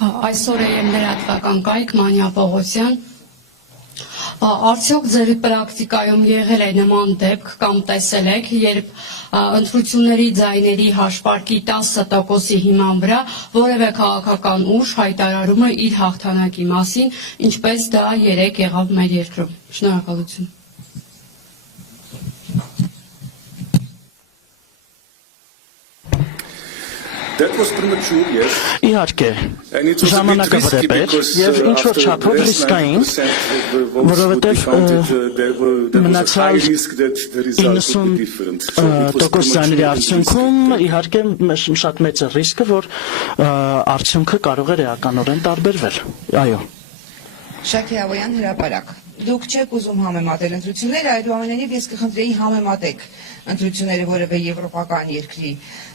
Այսօր եմ լրատվական կայք Մանյա Պողոսյան։ Արդյոք ձեր պրակտիկայում եղել է նման դեպք կամ տեսել եք, երբ ընտրությունների ձայների հաշվարկի 10%-ի հիման վրա որևէ քաղաքական ուժ հայտարարում է իր հաղթանակի մասին, ինչպես դա երեկ եղավ մեր երկրում։ Շնորհակալություն։ That was premature, yes. Իհարկե, ժամանակավրեպ էր և ինչ-որ չափով ռիսկային, որովհետև մնացյալ 90% ձայների արդյունքում իհարկե շատ մեծ է ռիսկը, որ արդյունքը կարող է էականորեն տարբերվել, այո։ Շակե Ավոյան հրապարակ։ Դուք չեք ուզում համեմատել ընտրությունները, այդուամենայնիվ ես կխնդրեի համեմատեք ընտրությունները որևէ եվրոպական երկրի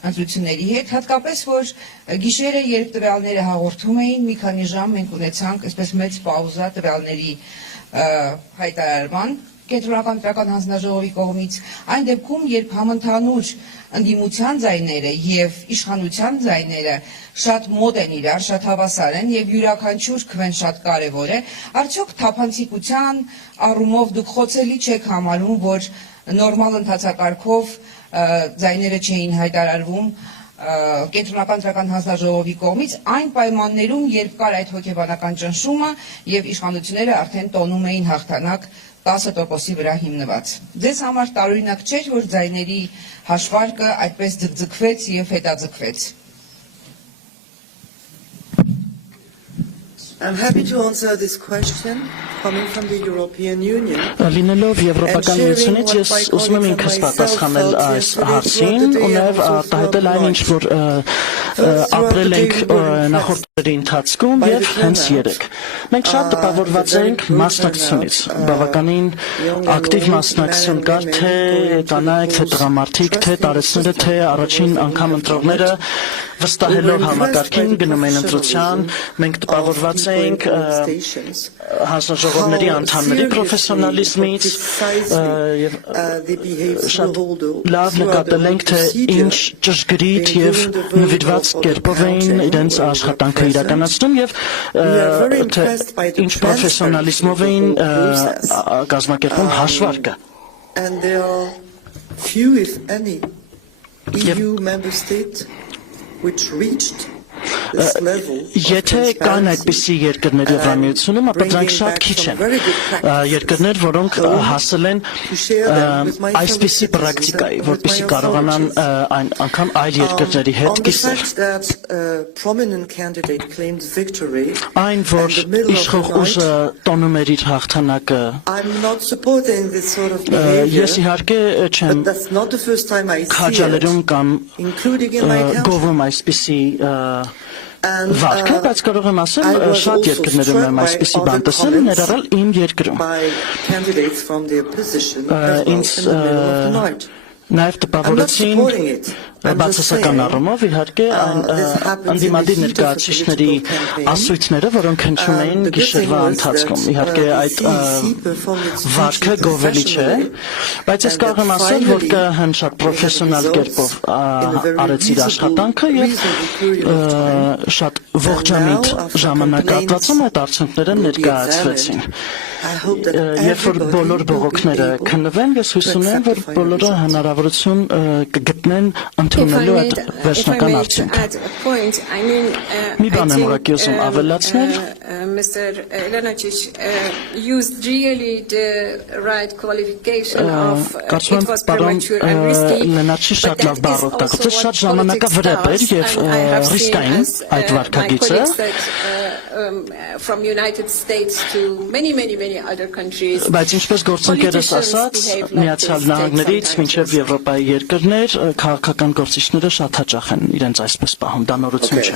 ընտրությունների հետ, հատկապես որ գիշերը երբ տվյալները հաղորդում էին, մի քանի ժամ մենք ունեցանք այսպես մեծ պաուզա տվյալների հայտարարման Կենտրոնական պետական հանձնաժողովի կողմից, այն դեպքում, երբ համընդհանուր ընդդիմության ձայները եւ իշխանության ձայները շատ մոտ են իրար, շատ հավասար են եւ յուրաքանչյուր քվեն շատ կարեւոր է, արդյոք թափանցիկության առումով դուք խոցելի չեք համարում, որ նորմալ ընթացակարգով ձայները չէին հայտարարվում Կենտրոնական պետական հանձնաժողովի կողմից այն պայմաններում, երբ կար այդ հոգեբանական ճնշումը եւ իշխանությունները արդեն տոնում էին հաղթանակ 10%-ի վրա հիմնված։ Ձեզ համար տարօրինակ չէր, որ ձայների հաշվարկը այդպես ձգձգվեց եւ հետաձգվեց։ I'm happy to answer this question coming from the European Union. Լինելով Եվրոպական միությունից ես ուզում եմ ինքս պատասխանել այս հարցին ու նաև արտահայտել այն ինչ որ ապրել ենք նախորդ օրերի ընթացքում եւ հենց երեք։ Մենք շատ տպավորված ենք մասնակցությունից, բավականին ակտիվ մասնակցություն կար թե կանայք, թե տղամարդիկ, թե տարեցները, թե առաջին անգամ ընտրողները վստահելով համակարգին գնում են ընտրության, մենք տպավորված ենք հանձնաժողովների անդամների պրոֆեսիոնալիզմից եւ շատ լավ նկատել ենք թե ինչ ճշգրիտ եւ նվիրված կերպով էին իրենց աշխատանքը իրականացնում եւ թե ինչ պրոֆեսիոնալիզմով էին կազմակերպում հաշվարկը And there are few if any EU member states which reached this level. Եթե կան այդպիսի երկրներ Եվրամիությունում, ապա դրանք շատ քիչ են։ Երկրներ, որոնք հասել են այսպիսի պրակտիկայի, որպեսզի կարողանան այն անգամ այլ երկրների հետ կիսել։ Այն, որ իշխող ուժը տոնում էր իր հաղթանակը, ես իհարկե չեմ քաջալերում կամ գովում այսպիսի վարկը, բայց կարող եմ ասել շատ երկրներում եմ այսպիսի բան տեսել, ներառյալ իմ երկրում։ Ինձ նաև տպավորեցին բացասական առումով իհարկե ընդդիմադիր ներկայացուցիչների ասույթները, որոնք հնչում էին գիշերվա ընթացքում։ Իհարկե այդ վարկը գովելի չէ, բայց ես կարող եմ ասել, որ կհն շատ պրոֆեսիոնալ կերպով արեց իր աշխատանքը եւ շատ ողջամիտ ժամանակահատվածում այդ արդյունքները ներկայացվեցին։ Երբ որ բոլոր բողոքները քննվեն, ես հույս ունեմ, որ բոլորը հնարավորություն կգտնեն ընդունելու այդ վերջնական արդյունքը։ Մի բան եմ ուղղակի ուզում ավելացնել։ Mr. Lenachich used really the right qualification of it was premature and risky. Lenachich շատ լավ բառ օգտագործեց, շատ ժամանակավրեպ էր եւ ռիսկային այդ վարկագիծը։ From United States to many other countries. Բայց ինչպես գործընկերս ասաց, Միացյալ Նահանգներից մինչև Եվրոպայի երկրներ քաղաքական գործիչները շատ հաճախ են իրենց այսպես պահում, դա նորություն չէ։